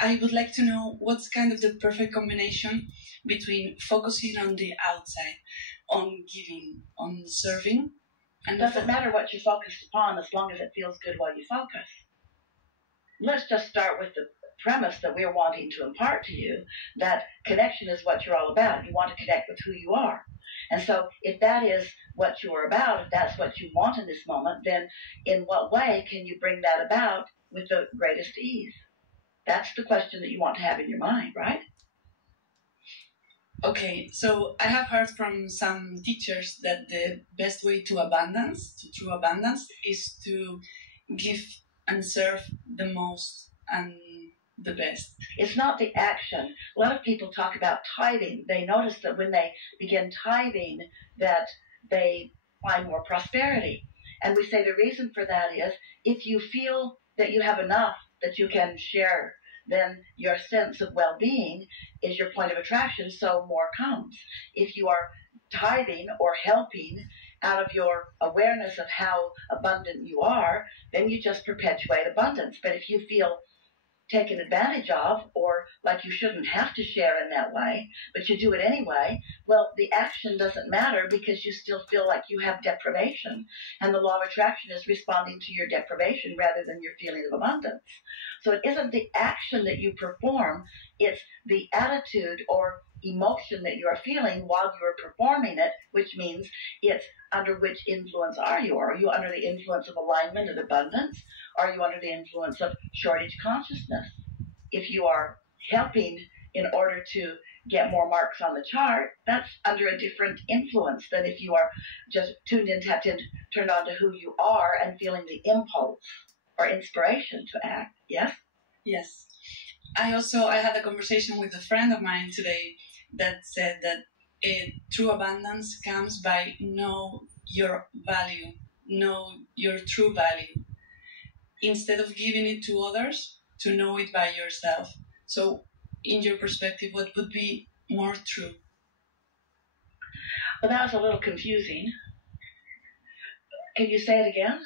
I would like to know what's kind of the perfect combination between focusing on the outside, on giving, on serving. And it doesn't matter what you're focused upon as long as it feels good while you focus. Let's just start with the premise that we're wanting to impart to you, that connection is what you're all about. You want to connect with who you are. And so if that is what you're about, if that's what you want in this moment, then in what way can you bring that about with the greatest ease? That's the question that you want to have in your mind, right? Okay, so I have heard from some teachers that the best way to abundance, to true abundance, is to give and serve the most and the best. It's not the action. A lot of people talk about tithing. They notice that when they begin tithing, that they find more prosperity. And we say the reason for that is if you feel that you have enough that you can share, then your sense of well-being is your point of attraction, so more comes. If you are tithing or helping out of your awareness of how abundant you are, then you just perpetuate abundance. But if you feel taken advantage of, or like you shouldn't have to share in that way, but you do it anyway, well, the action doesn't matter because you still feel like you have deprivation. And the law of attraction is responding to your deprivation rather than your feeling of abundance. So it isn't the action that you perform, it's the attitude or emotion that you are feeling while you are performing it, which means it's under which influence are you? Are you under the influence of alignment and abundance? Are you under the influence of shortage consciousness? If you are helping in order to get more marks on the chart, that's under a different influence than if you are just tuned in, tapped in, turned on to who you are and feeling the impulse or inspiration to act. Yes? Yes. I had a conversation with a friend of mine today that said that true abundance comes by know your value, know your true value. Instead of giving it to others, to know it by yourself. So, in your perspective, what would be more true? Well, that was a little confusing. Can you say it again?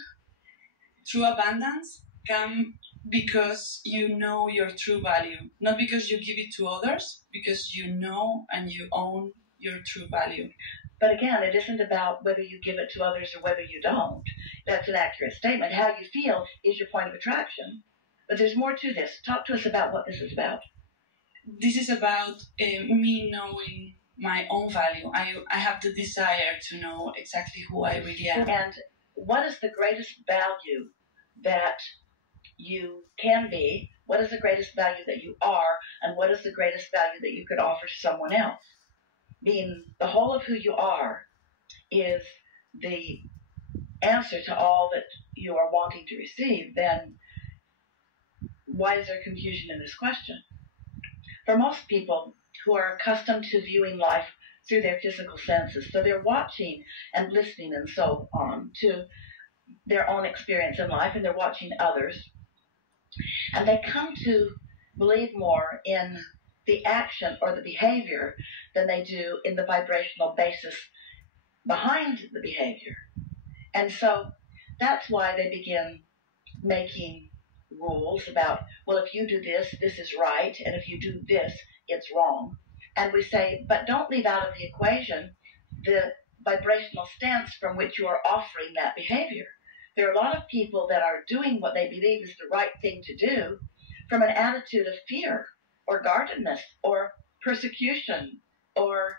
True abundance comes because you know your true value, not because you give it to others, because you know and you own your true value. But again, it isn't about whether you give it to others or whether you don't. That's an accurate statement. How you feel is your point of attraction. But there's more to this. Talk to us about what this is about. This is about me knowing my own value. I have the desire to know exactly who I really am. And what is the greatest value that you can be? What is the greatest value that you are? And what is the greatest value that you could offer to someone else? Being the whole of who you are is the answer to all that you are wanting to receive, then why is there confusion in this question? For most people who are accustomed to viewing life through their physical senses, so they're watching and listening and so on to their own experience in life, and they're watching others, and they come to believe more in the action or the behavior than they do in the vibrational basis behind the behavior. And so that's why they begin making rules about, well, if you do this, this is right, and if you do this, it's wrong. And we say, but don't leave out of the equation the vibrational stance from which you are offering that behavior. There are a lot of people that are doing what they believe is the right thing to do from an attitude of fear or guardedness or persecution or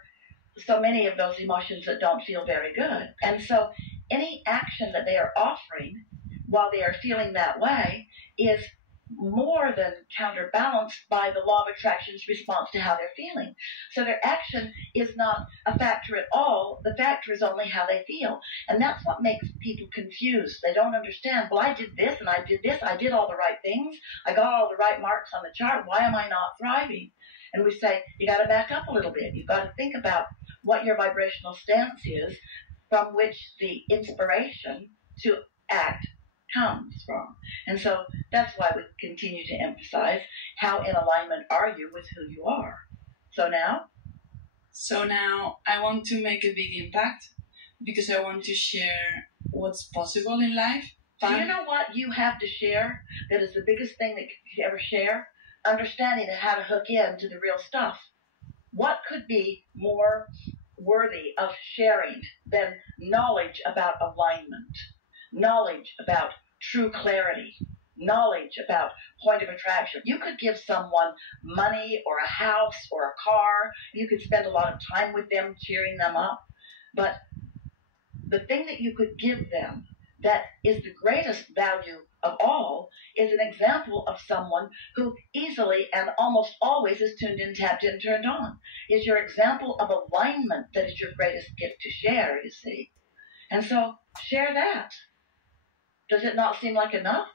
so many of those emotions that don't feel very good. And so any action that they are offering while they are feeling that way is more than counterbalanced by the law of attraction's response to how they're feeling. So their action is not a factor at all. The factor is only how they feel. And that's what makes people confused. They don't understand, well, I did this and I did this. I did all the right things. I got all the right marks on the chart. Why am I not thriving? And we say, you got to back up a little bit. You've got to think about what your vibrational stance is from which the inspiration to act comes from. And so that's why we continue to emphasize how in alignment are you with who you are. So now I want to make a big impact because I want to share what's possible in life. Do you know what you have to share that is the biggest thing that you ever share? understanding how to hook into the real stuff. What could be more worthy of sharing than knowledge about alignment, knowledge about true clarity, knowledge about point of attraction? You could give someone money or a house or a car. You could spend a lot of time with them, cheering them up. But the thing that you could give them that is the greatest value of all is an example of someone who easily and almost always is tuned in, tapped in, turned on. Is your example of alignment that is your greatest gift to share, you see. And so share that. Does it not seem like enough?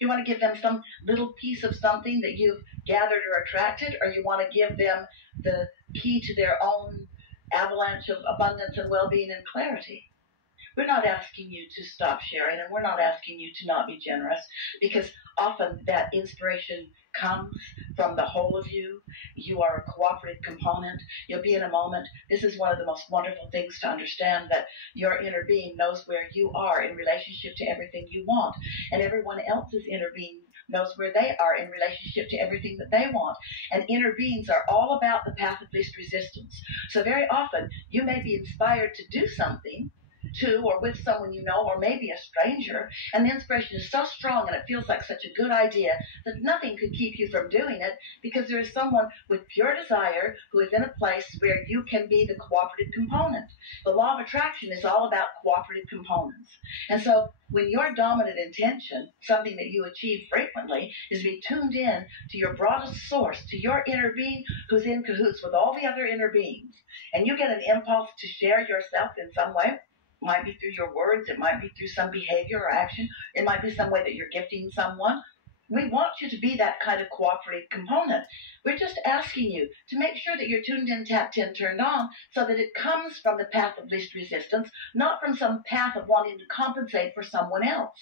You want to give them some little piece of something that you've gathered or attracted, or you want to give them the key to their own avalanche of abundance and well-being and clarity? We're not asking you to stop sharing, and we're not asking you to not be generous, because often that inspiration comes from the whole of you. You are a cooperative component. You'll be in a moment. This is one of the most wonderful things to understand, that your inner being knows where you are in relationship to everything you want, and everyone else's inner being knows where they are in relationship to everything that they want. And inner beings are all about the path of least resistance. So very often you may be inspired to do something to or with someone you know, or maybe a stranger, and the inspiration is so strong and it feels like such a good idea that nothing could keep you from doing it, because there is someone with pure desire who is in a place where you can be the cooperative component. The law of attraction is all about cooperative components. And so when your dominant intention, something that you achieve frequently, is to be tuned in to your broadest source, to your inner being who's in cahoots with all the other inner beings, and you get an impulse to share yourself in some way. It might be through your words, it might be through some behavior or action, it might be some way that you're gifting someone. We want you to be that kind of cooperative component. We're just asking you to make sure that you're tuned in, tapped in, turned on, so that it comes from the path of least resistance, not from some path of wanting to compensate for someone else.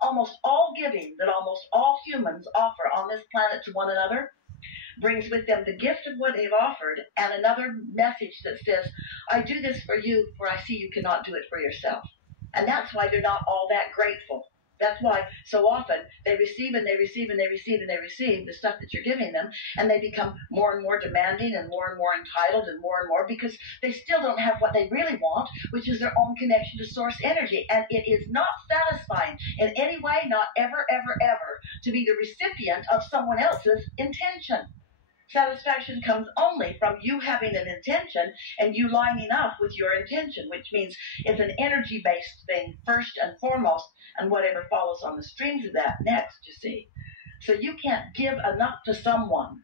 Almost all giving that almost all humans offer on this planet to one another brings with them the gift of what they've offered and another message that says, I do this for you, for I see you cannot do it for yourself. And that's why they're not all that grateful. That's why so often they receive and they receive and they receive and they receive the stuff that you're giving them, and they become more and more demanding and more entitled and more, because they still don't have what they really want, which is their own connection to source energy. And it is not satisfying in any way, not ever, to be the recipient of someone else's intention. Satisfaction comes only from you having an intention and you lining up with your intention, which means it's an energy-based thing first and foremost, and whatever follows on the streams of that next, you see. So you can't give enough to someone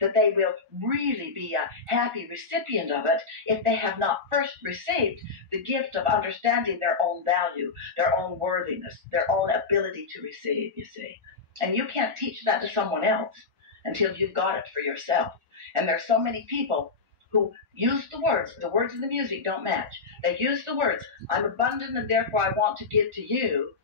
that they will really be a happy recipient of it if they have not first received the gift of understanding their own value, their own worthiness, their own ability to receive, you see. And you can't teach that to someone else until you've got it for yourself. And there's so many people who use the words and the music don't match. They use the words, I'm abundant and therefore I want to give to you,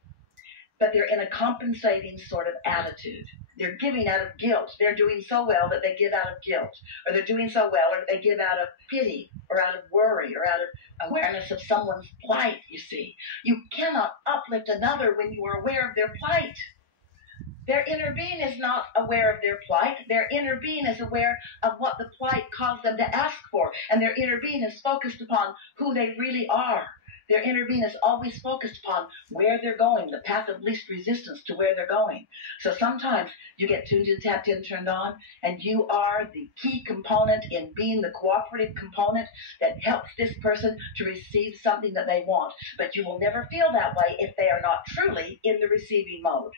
but they're in a compensating sort of attitude. They're giving out of guilt. They're doing so well that they give out of guilt, or they're doing so well or they give out of pity, or out of worry, or out of awareness of someone's plight, you see. You cannot uplift another when you are aware of their plight. Their inner being is not aware of their plight. Their inner being is aware of what the plight caused them to ask for. And their inner being is focused upon who they really are. Their inner being is always focused upon where they're going, the path of least resistance to where they're going. So sometimes you get tuned in, tapped in, turned on, and you are the key component in being the cooperative component that helps this person to receive something that they want. But you will never feel that way if they are not truly in the receiving mode.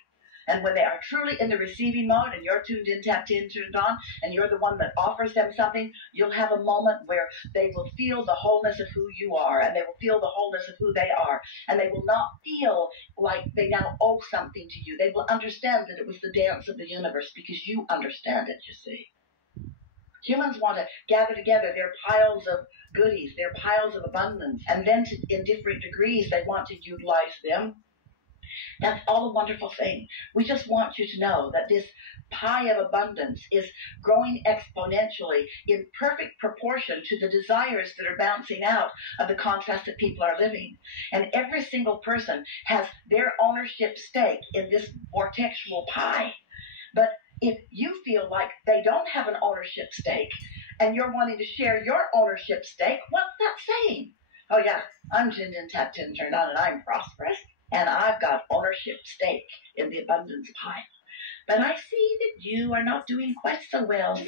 And when they are truly in the receiving mode and you're tuned in, tapped in, turned on, and you're the one that offers them something, you'll have a moment where they will feel the wholeness of who you are, and they will feel the wholeness of who they are, and they will not feel like they now owe something to you. They will understand that it was the dance of the universe because you understand it, you see. Humans want to gather together their piles of goodies, their piles of abundance, and then in different degrees they want to utilize them. That's all a wonderful thing. We just want you to know that this pie of abundance is growing exponentially in perfect proportion to the desires that are bouncing out of the contrast that people are living. And every single person has their ownership stake in this vortexual pie. But if you feel like they don't have an ownership stake and you're wanting to share your ownership stake, what's that saying? Oh yeah, I'm Jin Jin Tap Tin turned on and I'm prosperous and I've got ownership stake in the abundance pie. But I see that you are not doing quite so well, so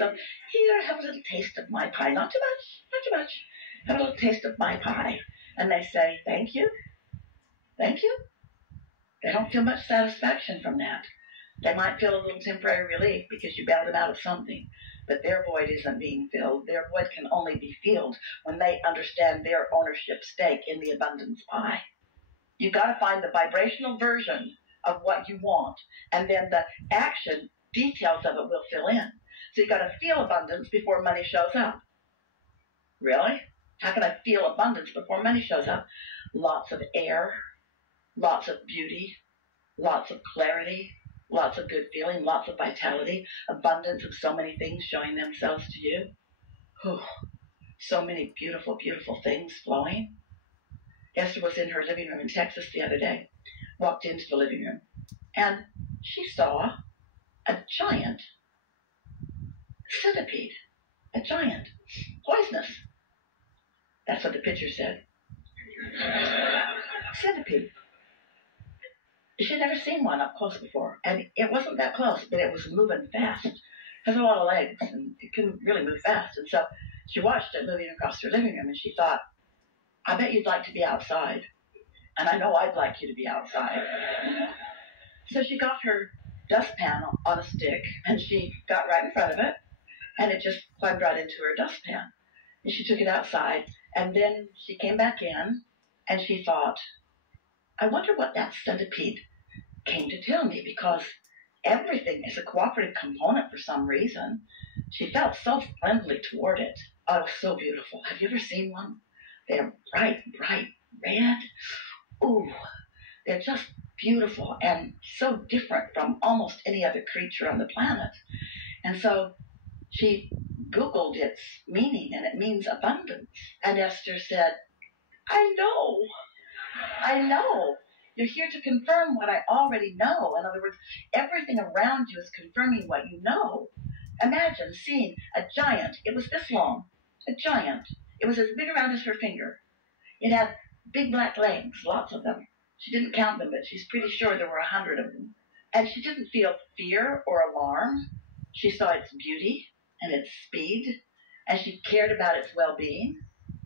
here, have a little taste of my pie. Not too much, not too much. Have a little taste of my pie. And they say, thank you, thank you. They don't feel much satisfaction from that. They might feel a little temporary relief because you bailed them out of something, but their void isn't being filled. Their void can only be filled when they understand their ownership stake in the abundance pie. You've got to find the vibrational version of what you want, and then the action details of it will fill in. So you've got to feel abundance before money shows up. Really? How can I feel abundance before money shows up? Lots of air, lots of beauty, lots of clarity, lots of good feeling, lots of vitality, abundance of so many things showing themselves to you. Whew. So many beautiful, beautiful things flowing. Esther was in her living room in Texas the other day, walked into the living room, and she saw a giant centipede, a giant, poisonous. That's what the picture said. Centipede. She'd never seen one up close before, and it wasn't that close, but it was moving fast. It has a lot of legs, and it couldn't really move fast, and so she watched it moving across her living room, and she thought, I bet you'd like to be outside, and I know I'd like you to be outside. So she got her dustpan on a stick, and she got right in front of it, and it just climbed right into her dustpan. And she took it outside, and then she came back in, and she thought, I wonder what that centipede came to tell me, because everything is a cooperative component for some reason. She felt so friendly toward it. Oh, it was so beautiful. Have you ever seen one? They're bright, bright red. Ooh, they're just beautiful and so different from almost any other creature on the planet. And so she Googled its meaning, and it means abundance. And Esther said, I know. You're here to confirm what I already know. In other words, everything around you is confirming what you know. Imagine seeing a giant. It was this long, a giant. It was as big around as her finger. It had big black legs, lots of them. She didn't count them, but she's pretty sure there were 100 of them. And she didn't feel fear or alarm. She saw its beauty and its speed, and she cared about its well-being,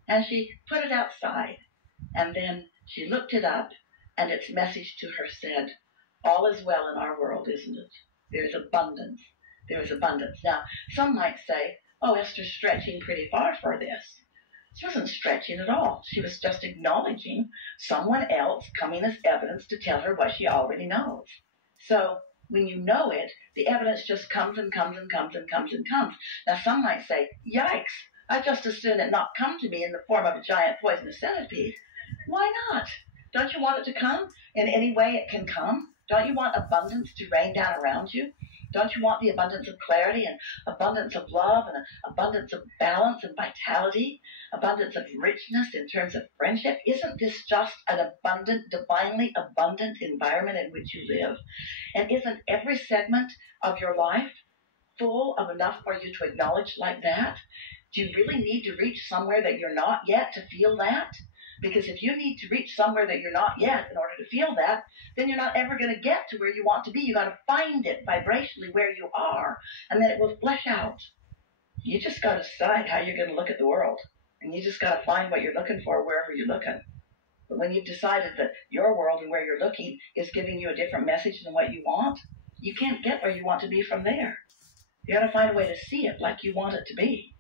and she put it outside. And then she looked it up, and its message to her said, all is well in our world, isn't it? There's abundance. There is abundance. Now, some might say, oh, Esther's stretching pretty far for this. She wasn't stretching at all. She was just acknowledging someone else coming as evidence to tell her what she already knows. So when you know it, the evidence just comes and comes and comes and comes and comes. Now, some might say, yikes, I'd just as soon it not come to me in the form of a giant poisonous centipede. Why not? Don't you want it to come in any way it can come? Don't you want abundance to rain down around you? Don't you want the abundance of clarity and abundance of love and abundance of balance and vitality, abundance of richness in terms of friendship? Isn't this just an abundant, divinely abundant environment in which you live? And isn't every segment of your life full of enough for you to acknowledge like that? Do you really need to reach somewhere that you're not yet to feel that? Because if you need to reach somewhere that you're not yet in order to feel that, then you're not ever going to get to where you want to be. You got to find it vibrationally where you are, and then it will flesh out. You just got to decide how you're going to look at the world, and you just got to find what you're looking for wherever you're looking. But when you've decided that your world and where you're looking is giving you a different message than what you want, you can't get where you want to be from there. You got to find a way to see it like you want it to be.